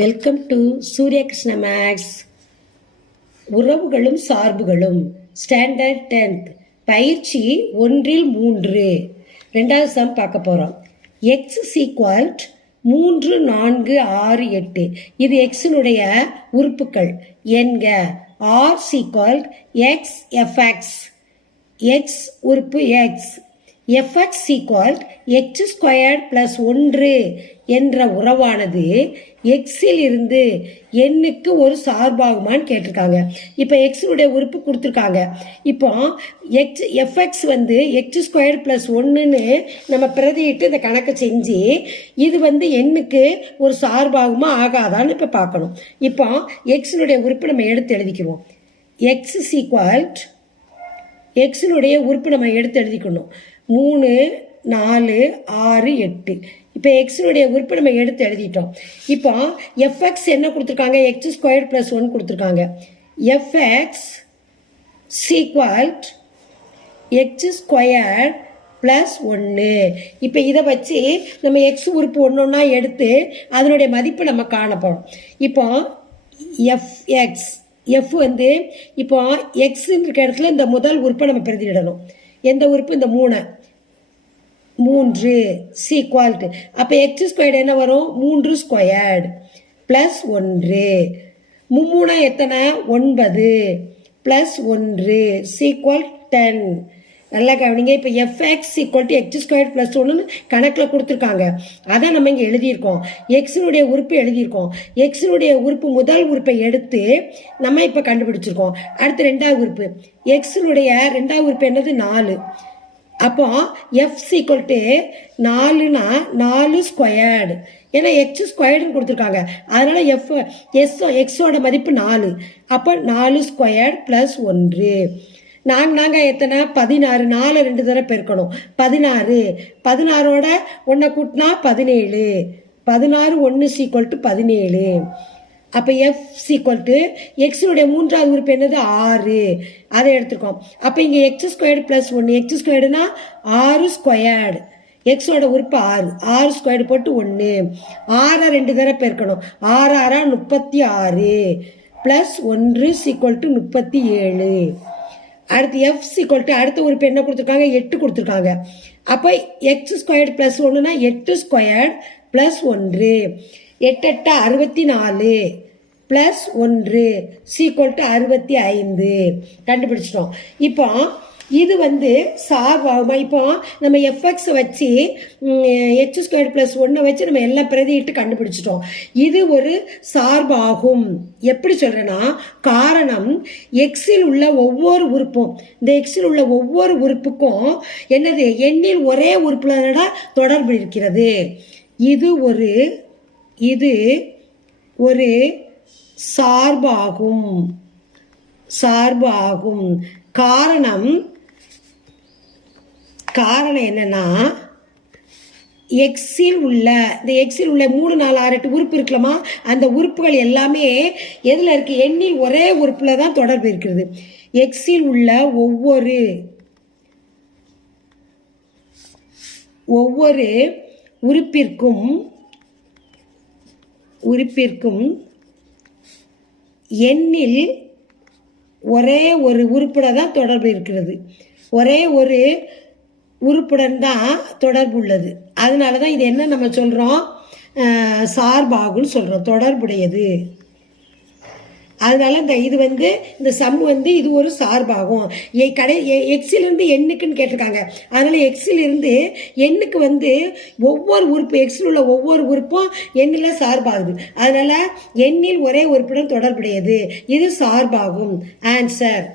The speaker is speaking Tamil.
Welcome to Surya Krishna maths. உறவுகளும் சார்புகளும் ஸ்டாண்டர்ட் 10th பயிற்சி 1-3 ரெண்டாவது சம் பார்க்க போகிறோம். எக்ஸ் ஈக்குவல் 3, 4, 6, 8 இது எக்ஸினுடைய உறுப்புகள் என்க. R equal x f x, x உறுப்பு x, f x equal x squared plus 1 என்ற உறவானது எக்ஸில் இருந்து எண்ணுக்கு ஒரு சார்பாகுமான்னு கேட்டிருக்காங்க. இப்போ எக்ஸினுடைய உறுப்பு கொடுத்துருக்காங்க. இப்போ எஃப்எக்ஸ் எக்ஸ் ஸ்கொயர்ட் ப்ளஸ் 1ன்னு நம்ம பிரதியிட்டு இந்த கணக்கை செஞ்சு இது எண்ணுக்கு ஒரு சார்பாகுமா ஆகாதான்னு இப்போ பார்க்கணும். இப்போ எக்ஸினுடைய உறுப்பு நம்ம எடுத்து எழுதிக்குவோம். எக்ஸ் ஈக்குவல் எக்ஸினுடைய உறுப்பு நம்ம எடுத்து எழுதிக்கணும். 3, 4, 6, 8. இப்போ எக்ஸினுடைய உறுப்பு நம்ம எடுத்து எழுதிட்டோம். இப்போ எஃப்எக்ஸ் என்ன கொடுத்துருக்காங்க? எக்ஸ் ஸ்கொயர்ட் ப்ளஸ் 1 கொடுத்துருக்காங்க. FX equal x squared plus 1. இப்போ இதை வச்சு நம்ம எக்ஸ் உறுப்பு ஒன்றா எடுத்து அதனுடைய மதிப்பு நம்ம காணப்போம். இப்போ எஃப்எக்ஸ் எஃப் இப்போ எக்ஸ் இருக்க இடத்துல இந்த முதல் உறுப்பை நம்ம பிரதியிடணும். எந்த உறுப்பு? இந்த 3 சீக்வால்ட்டு. அப்போ எக்ஸ் ஸ்கொயர்டு என்ன வரும்? 3 ஸ்கொயர்டு ப்ளஸ் 1. 3 எத்தனை? 9 ப்ளஸ் 1 சீக்வல் 10. நல்லா கவனிங்க. இப்போ f x equal to x square plus 1ன்னு கணக்கில் கொடுத்துருக்காங்க. அதான் நம்ம இங்கே எழுதியிருக்கோம். எக்ஸினுடைய உறுப்பு எழுதியிருக்கோம். எக்ஸினுடைய உறுப்பு முதல் உறுப்பை எடுத்து நம்ம இப்போ கண்டுபிடிச்சிருக்கோம். அடுத்து ரெண்டாவது உறுப்பு. எக்ஸினுடைய ரெண்டாவது உறுப்பு என்னது? 4. அப்போ எஃப் ஈக்குவல் டு 4னா 4 ஸ்கொயர்டு. ஏன்னா எக்ஸ் ஸ்கொயர்டுன்னு கொடுத்துருக்காங்க. அதனால எக்ஸோட மதிப்பு 4. அப்போ 4 ஸ்கொயர்டு ப்ளஸ் 1. நாங்கள் எத்தனை? 16. 4 2 தடவை பெருக்கணும். 16. 16ஓட 1 கூட்டினா 17. 16 1 ஈக்குவல் டு 17. அப்போ எஃப் ஈக்குவல் டு எக்ஸினுடைய மூன்றாவது உறுப்பு என்னது? 6. அதை எடுத்துருக்கோம். அப்போ இங்கே எக்ஸ் ஸ்கொயர்டு ப்ளஸ் 1. எக்ஸ் ஸ்கொயர்டுனா 6 ஸ்கொயர்டு. எக்ஸோட உறுப்பு 6. 6 ஸ்கொயர்டு போட்டு 1. 6 2 தடவை பெருக்கணும். 6 6 36 ப்ளஸ் 1 ஈக்குவல் டு 37. அடுத்து எஃப் ஈக்குவல் டு அடுத்த உறுப்பு என்ன கொடுத்துருக்காங்க? 8 கொடுத்துருக்காங்க. அப்போ எக்ஸ் ஸ்கொயர்டு ப்ளஸ் 1னா 8 squared plus 1. 8 8 64 plus 1 equal to 65 கண்டுபிடிச்சிட்டோம். இப்போ இது சார்பாகுமா? இப்போ நம்ம எஃப்எக்ஸை வச்சு எக்ஸ் ஸ்கொயர் ப்ளஸ் 1 வச்சு நம்ம எல்லாம் பிரதியிட்டு கண்டுபிடிச்சிட்டோம். இது ஒரு சார்பாகும். எப்படி சொல்கிறேன்னா, காரணம் எக்ஸில் உள்ள ஒவ்வொரு உறுப்பும், இந்த எக்ஸில் உள்ள ஒவ்வொரு உறுப்புக்கும் என்னது? எண்ணில் ஒரே உறுப்புல தொடர்பு இருக்கிறது. இது ஒரு சார்பாகும். காரணம் என்னன்னா, எக்ஸில் உள்ள 3 4 6 8 உறுப்பு இருக்கலாமா? அந்த உறுப்புகள் எல்லாமே எதில் இருக்கு? எண்ணில் ஒரே உறுப்புல தான் தொடர்பு இருக்கிறது. எக்ஸில் உள்ள ஒவ்வொரு உறுப்பிற்கும் எண்ணில் ஒரே ஒரு உறுப்புடன் தான் தொடர்பு இருக்கிறது. ஒரே ஒரு உறுப்புடன் தான் தொடர்பு உள்ளது. அதனால தான் இது என்ன நம்ம சொல்கிறோம்? சார்பாகுன்னு சொல்கிறோம், தொடர்புடையது. அதனால இந்த சம் இது ஒரு சார்பாகும். எக்ஸிலிருந்து எண்ணுக்குன்னு கேட்டிருக்காங்க. அதனால எக்ஸிலிருந்து எண்ணுக்கு ஒவ்வொரு உறுப்பு, எக்ஸில் உள்ள ஒவ்வொரு உறுப்பும் எண்ணில் சார்பாகுது. அதனால எண்ணில் ஒரே உறுப்புடன் தொடர்புடையது. இது சார்பாகும். ஆன்சர்.